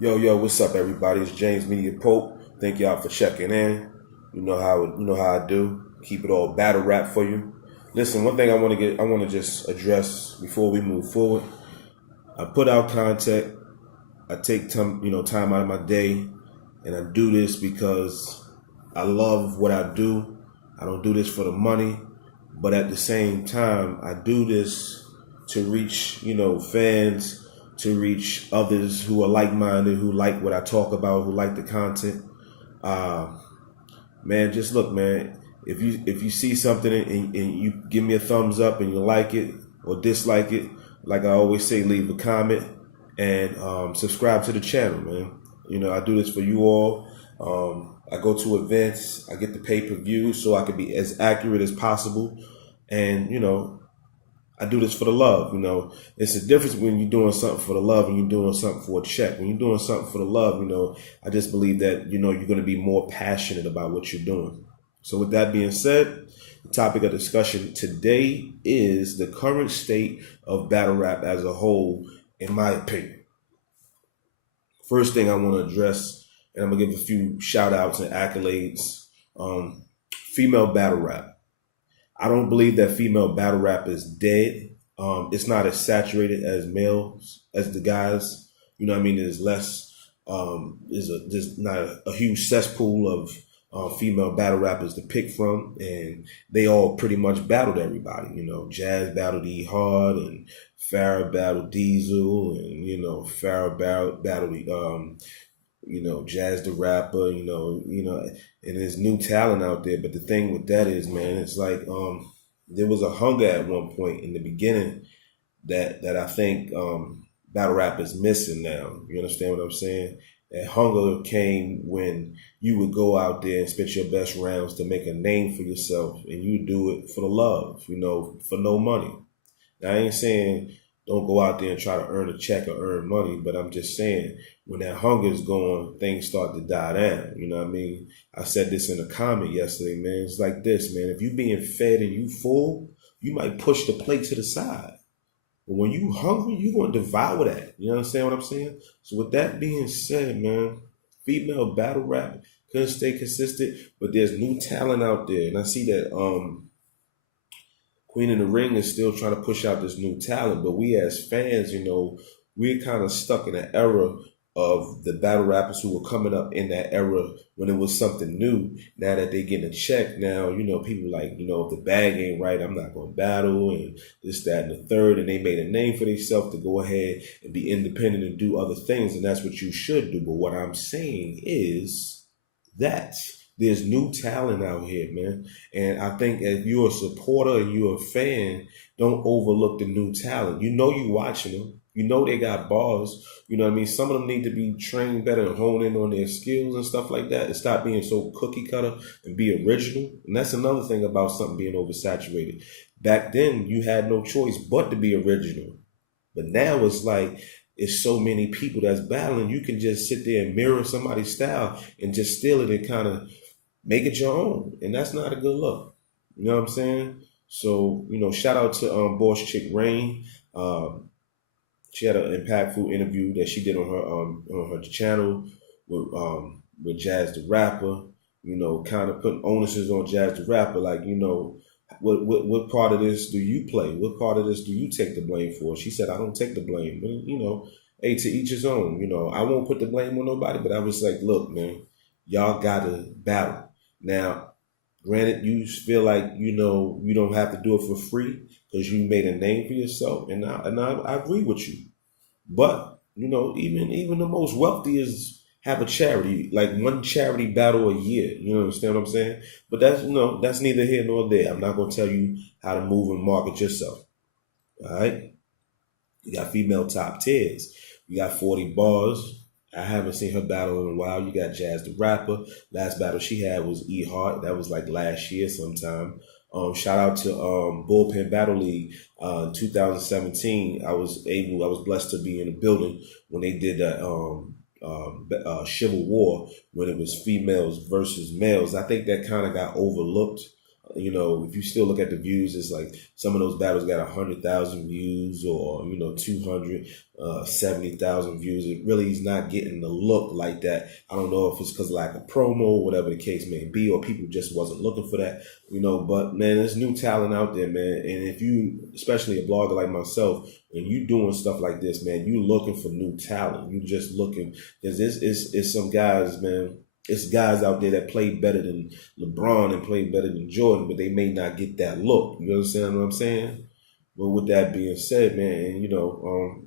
Yo, what's up, everybody? It's James Media Pope. Thank y'all for checking in. You know how I do. Keep it all battle rap for you. Listen, one thing I want to just address before we move forward. I put out content. I take time out of my day, and I do this because I love what I do. I don't do this for the money, but at the same time, I do this to reach, fans, to reach others who are like-minded, who like what I talk about, who like the content. Uh, Man, just look, man. If you see something and you give me a thumbs up and you like it or dislike it, like I always say, leave a comment and subscribe to the channel, man. I do this for you all. I go to events, I get the pay-per-view so I can be as accurate as possible, and I do this for the love. It's a difference when you're doing something for the love and you're doing something for a check. When you're doing something for the love, I just believe that, you're going to be more passionate about what you're doing. So with that being said, the topic of discussion today is the current state of battle rap as a whole, in my opinion. First thing I want to address, and I'm going to give a few shout outs and accolades. Female battle rap. I don't believe that female battle rap is dead. It's not as saturated as males, as the guys. There's less. There's not a huge cesspool of female battle rappers to pick from, and they all pretty much battled everybody. Jazz battled E Hard, and Farrah battled Diesel, and Farrah battled Jazz the Rapper, and there's new talent out there. But the thing with that is, man, it's like there was a hunger at one point in the beginning that I think battle rap is missing now. You understand what I'm saying? That hunger came when you would go out there and spit your best rounds to make a name for yourself, and you do it for the love, for no money. Now, I ain't saying don't go out there and try to earn a check or earn money, but I'm just saying when that hunger is gone, things start to die down. You know what I mean? I said this in a comment yesterday, man. It's like this, man. If you being fed and you full, you might push the plate to the side. But when you hungry, you going to devour that. You understand what I'm saying? So with that being said, man, female battle rap couldn't stay consistent, but there's new talent out there. And I see that Queen in the Ring is still trying to push out this new talent, but we as fans, we're kind of stuck in an era of the battle rappers who were coming up in that era when it was something new. Now that they getting a check, now, people like, if the bag ain't right, I'm not going to battle, and this, that, and the third, and they made a name for themselves to go ahead and be independent and do other things, and that's what you should do. But what I'm saying is that there's new talent out here, man. And I think if you're a supporter and you're a fan, don't overlook the new talent. You're watching them. They got bars. Some of them need to be trained better and hone in on their skills and stuff like that and stop being so cookie cutter and be original. And that's another thing about something being oversaturated. Back then, you had no choice but to be original. But now it's like, it's so many people that's battling. You can just sit there and mirror somebody's style and just steal it and kind of make it your own, and that's not a good look. You know what I'm saying? So, shout out to Boss Chick Rain. She had an impactful interview that she did on her channel with Jazz the Rapper. Kind of putting onuses on Jazz the Rapper, like, what part of this do you play? What part of this do you take the blame for? She said, I don't take the blame. But, hey, to each his own. I won't put the blame on nobody, but I was like, look, man, y'all gotta battle. Now, granted, you feel like, you don't have to do it for free because you made a name for yourself, and I agree with you. But, even the most wealthiest have a charity, like one charity battle a year. You understand what I'm saying? But that's neither here nor there. I'm not going to tell you how to move and market yourself. All right? You got female top tiers. You got 40 bars. I haven't seen her battle in a while. You got Jazz the Rapper. Last battle she had was E Hart. That was like last year sometime. Shout out to Bullpen Battle League in 2017. I was blessed to be in the building when they did that Civil War, when it was females versus males. I think that kind of got overlooked If you still look at the views, it's like some of those battles got 100,000 views, or 270,000 views. It really is not getting the look like that. I don't know if it's because of lack of promo, whatever the case may be, or people just wasn't looking for that. But man, there's new talent out there, man. And if you, especially a blogger like myself, when you doing stuff like this, man, you looking for new talent. You just looking, because it's some guys, man. It's guys out there that play better than LeBron and play better than Jordan, but they may not get that look. You understand what I'm saying? But with that being said, man,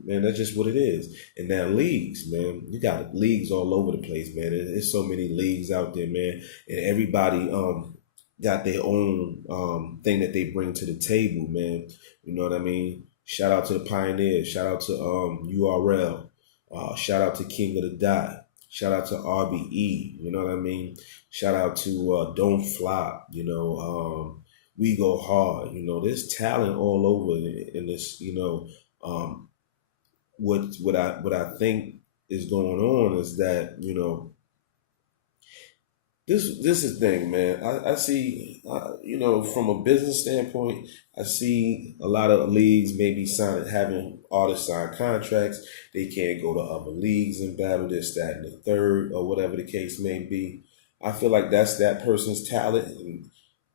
man, that's just what it is. And now leagues, man, you got leagues all over the place, man. There's so many leagues out there, man, and everybody got their own thing that they bring to the table, man. You know what I mean? Shout out to the Pioneers. Shout out to URL. Shout out to King of the Dot. Shout out to RBE, you know what I mean? Shout out to Don't Flop, Wegohard. There's talent all over in this, what I think is going on is that, this is the thing, man. I see, from a business standpoint, I see a lot of leagues maybe having artists sign contracts. They can't go to other leagues and battle this, that, and the third, or whatever the case may be. I feel like that's that person's talent. And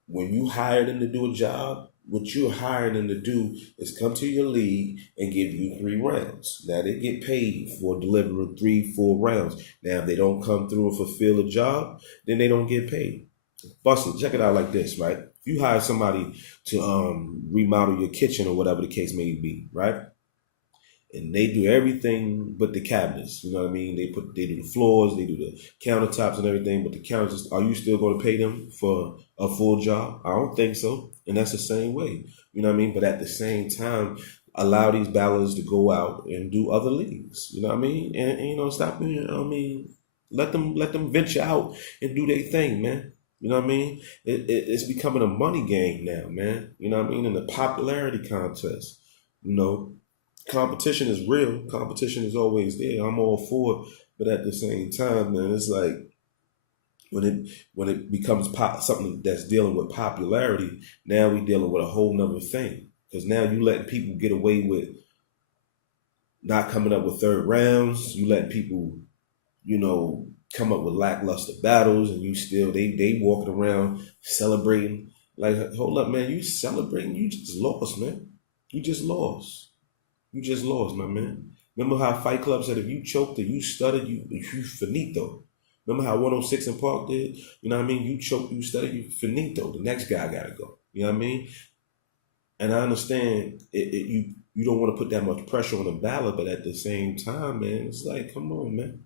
when you hire them to do a job, what you're hiring them to do is come to your league and give you 3 rounds. Now, they get paid for delivering 3-4 rounds. Now, if they don't come through and fulfill the job, then they don't get paid. Busted, check it out like this, right? If you hire somebody to remodel your kitchen or whatever the case may be, right? And they do everything but the cabinets. You know what I mean? They do the floors, they do the countertops and everything, but the counters, are you still going to pay them for a full job? I don't think so. And that's the same way. You know what I mean? But at the same time, allow these battlers to go out and do other leagues. You know what I mean? And stop being, let them venture out and do their thing, man. You know what I mean? It's becoming a money game now, man. You know what I mean? And the popularity contest, competition is real. Competition is always there. I'm all for it, but at the same time, man, it's like when it becomes something that's dealing with popularity. Now we dealing with a whole nother thing, because now you letting people get away with not coming up with third rounds. You let people, come up with lackluster battles, and you still they walking around celebrating. Like, hold up, man, you celebrating? You just lost, man. You just lost. You just lost, my man. Remember how Fight Club said if you choked or you stuttered, you finito. Remember how 106 in Park did? You know what I mean? You choked, you stuttered, you finito. The next guy got to go. You know what I mean? And I understand you don't want to put that much pressure on the ballot, but at the same time, man, it's like, come on, man.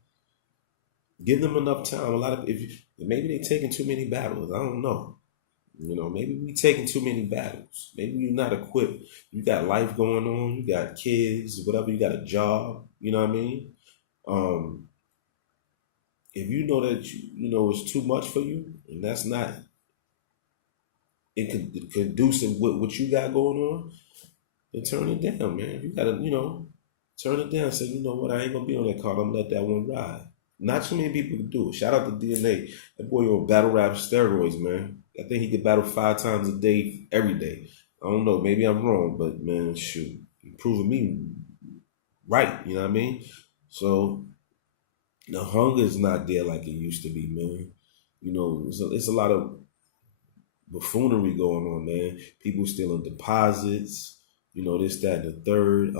Give them enough time. Maybe they're taking too many battles. I don't know. Maybe we taking too many battles. Maybe you're not equipped. You got life going on. You got kids, whatever. You got a job. You know what I mean? If you know that it's too much for you, and that's not conducive with what you got going on, then turn it down, man. You gotta, turn it down. Say, you know what? I ain't gonna be on that card. I'm gonna let that one ride. Not too many people can do it. Shout out to DNA. That boy on battle rap steroids, man. I think he could battle 5 times a day, every day. I don't know. Maybe I'm wrong, but man, shoot, he proving me right. You know what I mean? So the hunger is not there like it used to be, man. It's a lot of buffoonery going on, man. People stealing deposits. This, that, and the third.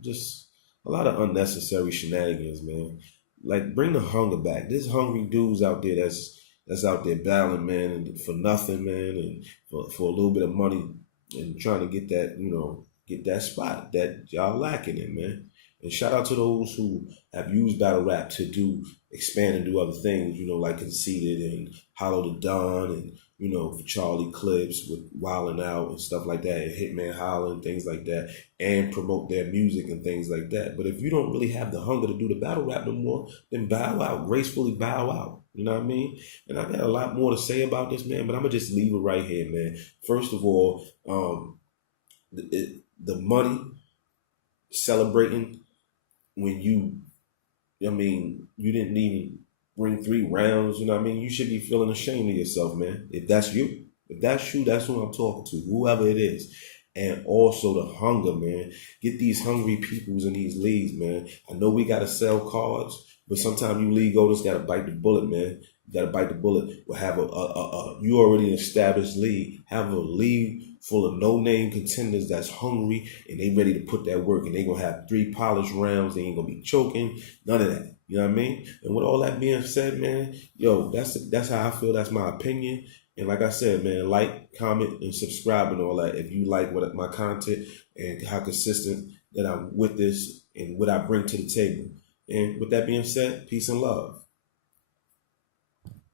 Just a lot of unnecessary shenanigans, man. Like, bring the hunger back. There's hungry dudes out there that's out there battling, man, and for nothing, man, and for a little bit of money, and trying to get that, get that spot that y'all lacking in, man. And shout out to those who have used battle rap to expand and do other things, like Conceited and Hollow the Don, and for Charlie Clips with Wildin' Out and stuff like that, and Hitman Holler and things like that, and promote their music and things like that. But if you don't really have the hunger to do the battle rap no more, then bow out, gracefully bow out. You know what I mean? And I got a lot more to say about this, man, but I'm gonna just leave it right here, man. First of all, the money celebrating when you didn't even bring 3 rounds, you know what I mean? You should be feeling ashamed of yourself, man. If that's you, If that's you, that's who I'm talking to, whoever it is. And also the hunger, man. Get these hungry peoples in these leagues, man. I know we gotta sell cards, but sometimes you league owners gotta bite the bullet, man. You gotta bite the bullet. We'll have you already established league. Have a league full of no-name contenders that's hungry and they ready to put that work, and they gonna have 3 polished rounds. They ain't gonna be choking. None of that. You know what I mean? And with all that being said, man, yo, that's how I feel. That's my opinion. And like I said, man, like, comment, and subscribe and all that if you like what my content and how consistent that I'm with this and what I bring to the table. And with that being said, peace and love.